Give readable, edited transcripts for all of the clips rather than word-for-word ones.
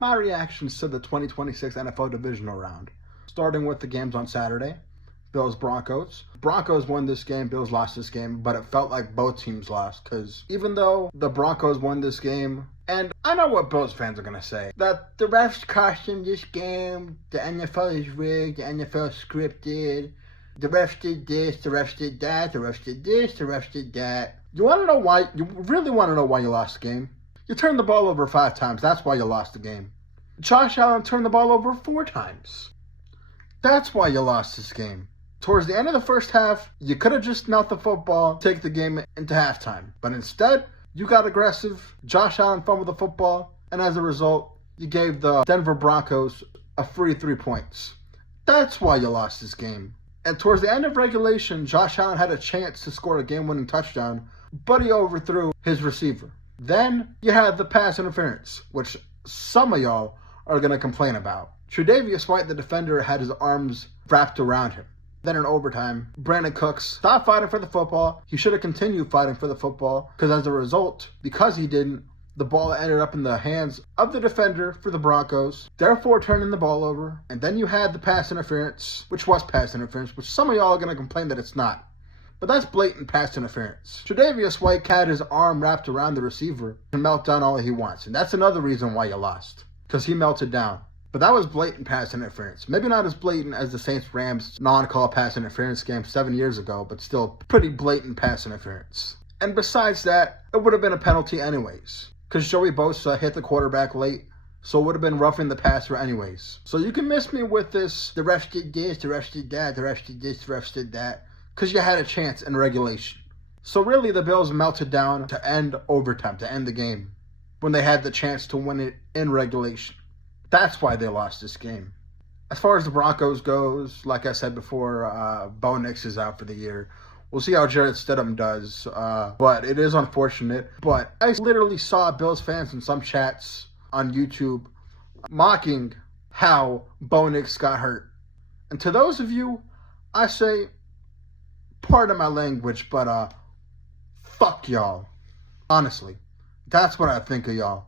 My reactions to the 2026 NFL Divisional round. Starting with the games on Saturday. Bills-Broncos. Broncos won this game, Bills lost this game, but it felt like both teams lost because even though the Broncos won this game, and I know what Bills fans are going to say, that the refs costed this game, the NFL is rigged, the NFL is scripted, the refs did this, the refs did that, the refs did this, the refs did that. You want to know why? You really want to know why you lost the game? You turned the ball over 5 times. That's why you lost the game. Josh Allen turned the ball over 4 times. That's why you lost this game. Towards the end of the first half, you could have just knelt the football, take the game into halftime. But instead, you got aggressive. Josh Allen fumbled the football. And as a result, you gave the Denver Broncos a free 3 points. That's why you lost this game. And towards the end of regulation, Josh Allen had a chance to score a game-winning touchdown, but he overthrew his receiver. Then you had the pass interference, which some of y'all are going to complain about. Tre'Davious White, the defender, had his arms wrapped around him. Then in overtime, Brandon Cooks stopped fighting for the football. He should have continued fighting for the football because as a result, because he didn't, the ball ended up in the hands of the defender for the Broncos, therefore turning the ball over. And then you had the pass interference, which was pass interference, which some of y'all are going to complain that it's not. But that's blatant pass interference. Tre'Davious White had his arm wrapped around the receiver and melt down all he wants. And that's another reason why you lost, because he melted down. But that was blatant pass interference. Maybe not as blatant as the Saints-Rams non-call pass interference game 7 years ago, but still pretty blatant pass interference. And besides that, it would have been a penalty anyways, because Joey Bosa hit the quarterback late, so it would have been roughing the passer anyways. So you can miss me with this, the refs did this, the refs did that, the refs did this, the refs did that, because you had a chance in regulation. So really the Bills melted down to end overtime, to end the game, when they had the chance to win it in regulation. That's why they lost this game. As far as the Broncos goes, like I said before, Bo Nix is out for the year. We'll see how Jarrett Stidham does, but it is unfortunate. But I literally saw Bills fans in some chats on YouTube mocking how Bo Nix got hurt. And to those of you, I say, pardon my language, but fuck y'all. Honestly, that's what I think of y'all.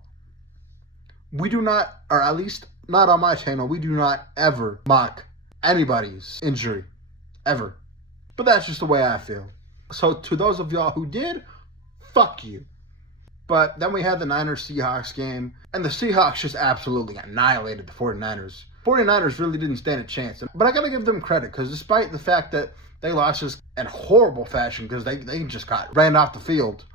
We do not, or at least not on my channel, we do not ever mock anybody's injury. Ever. But that's just the way I feel. So to those of y'all who did, fuck you. But then we had the Niners-Seahawks game, and the Seahawks just absolutely annihilated the 49ers. 49ers really didn't stand a chance. But I gotta give them credit, because despite the fact that they lost just in horrible fashion, because they just got ran off the field,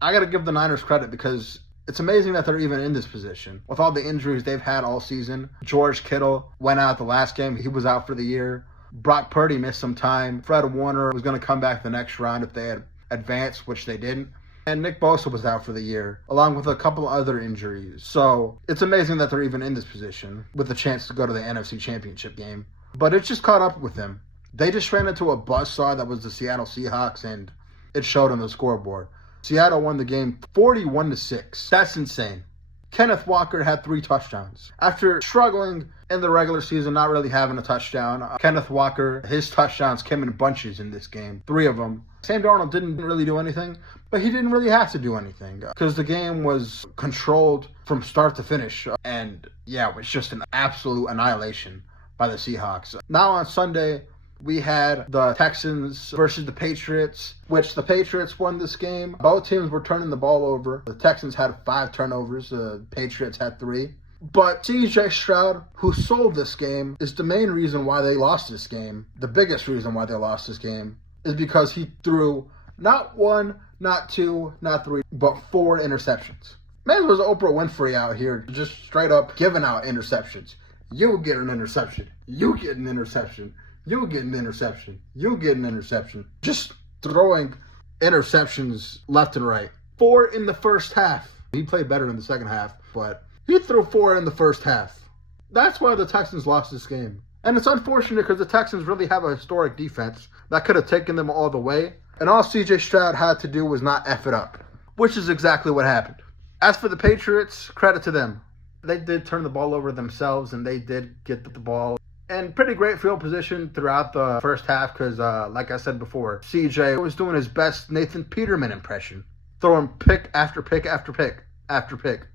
I gotta give the Niners credit, because it's amazing that they're even in this position. With all the injuries they've had all season. George Kittle went out the last game. He was out for the year. Brock Purdy missed some time. Fred Warner was going to come back the next round if they had advanced, which they didn't. And Nick Bosa was out for the year, along with a couple other injuries. So it's amazing that they're even in this position with a chance to go to the NFC Championship game. But it just caught up with them. They just ran into a buzzsaw that was the Seattle Seahawks, and it showed on the scoreboard. Seattle won the game 41-6. That's insane. Kenneth Walker had 3 touchdowns. After struggling in the regular season, not really having a touchdown, Kenneth Walker, his touchdowns came in bunches in this game. 3 of them. Sam Darnold didn't really do anything, but he didn't really have to do anything because the game was controlled from start to finish. And yeah, it was just an absolute annihilation by the Seahawks. Now on Sunday, we had the Texans versus the Patriots, which the Patriots won this game. Both teams were turning the ball over. The Texans had 5 turnovers. The Patriots had 3. But C.J. Stroud, who sold this game, is the main reason why they lost this game. The biggest reason why they lost this game is because he threw not 1, not 2, not 3, but 4 interceptions. Man was Oprah Winfrey out here just straight up giving out interceptions. You get an interception. You get an interception. You get an interception. You get an interception. Just throwing interceptions left and right. 4 in the first half. He played better in the second half, but he threw 4 in the first half. That's why the Texans lost this game. And it's unfortunate because the Texans really have a historic defense that could have taken them all the way. And all C.J. Stroud had to do was not F it up, which is exactly what happened. As for the Patriots, credit to them. They did turn the ball over themselves, and they did get the ball in pretty great field position throughout the first half because, like I said before, CJ was doing his best Nathan Peterman impression, throwing pick after pick after pick after pick.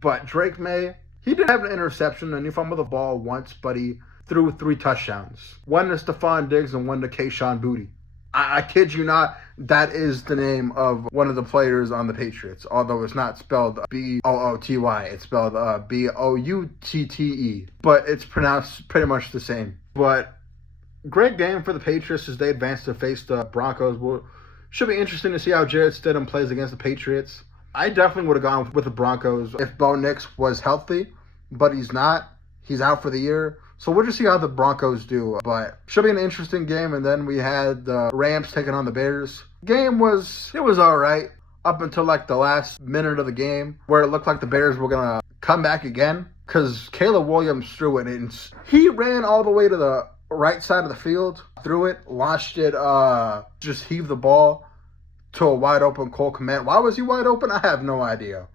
But Drake May He did have an interception and he fumbled the ball once, but he threw 3 touchdowns. One to Stephon Diggs and one to Kayshon Boutte. I kid you not, that is the name of one of the players on the Patriots, although it's not spelled B-O-O-T-Y. It's spelled B-O-U-T-T-E, but it's pronounced pretty much the same. But great game for the Patriots as they advance to face the Broncos. Should be interesting to see how Jarrett Stidham plays against the Patriots. I definitely would have gone with the Broncos if Bo Nix was healthy, but he's not. He's out for the year. So we'll just see how the Broncos do. But should be an interesting game. And then we had the Rams taking on the Bears. Game was all right up until like the last minute of the game where it looked like the Bears were going to come back again because Caleb Williams threw it. And he ran all the way to the right side of the field, threw it, launched it, just heaved the ball to a wide open Cole Kmet. Why was he wide open? I have no idea.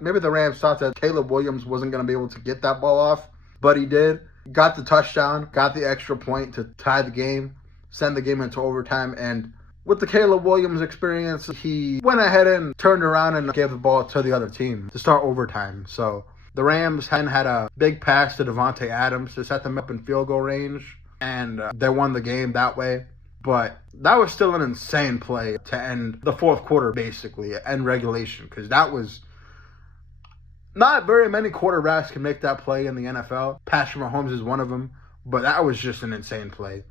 Maybe the Rams thought that Caleb Williams wasn't going to be able to get that ball off, but he did. Got the touchdown, got the extra point to tie the game, send the game into overtime, and with the Caleb Williams experience, he went ahead and turned around and gave the ball to the other team to start overtime. So the Rams had a big pass to Devontae Adams to set them up in field goal range, and they won the game that way. But that was still an insane play to end the fourth quarter, basically, end regulation, because that was... Not very many quarterbacks can make that play in the NFL. Patrick Mahomes is one of them, but that was just an insane play.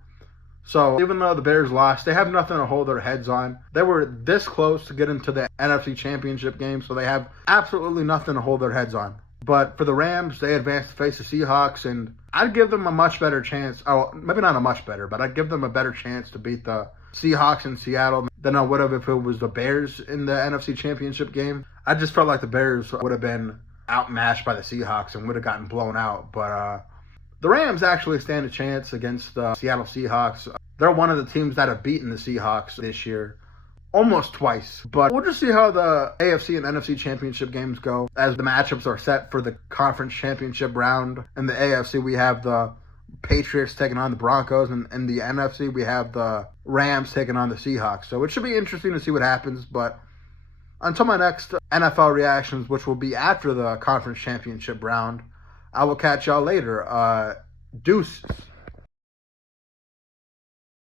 So even though the Bears lost, they have nothing to hold their heads on. They were this close to get into the NFC Championship game, so they have absolutely nothing to hold their heads on. But for the Rams, they advanced to face the Seahawks, and I'd give them a much better chance. Oh, maybe not a much better, but I'd give them a better chance to beat the Seahawks in Seattle than I would have if it was the Bears in the NFC Championship game. I just felt like the Bears would have been outmatched by the Seahawks and would have gotten blown out. But the Rams actually stand a chance against the Seattle Seahawks. They're one of the teams that have beaten the Seahawks this year almost twice. But we'll just see how the AFC and NFC championship games go as the matchups are set for the conference championship round. In the AFC, we have the Patriots taking on the Broncos, and in the NFC, we have the Rams taking on the Seahawks. So it should be interesting to see what happens, but until my next NFL reactions, which will be after the conference championship round, I will catch y'all later. Deuces.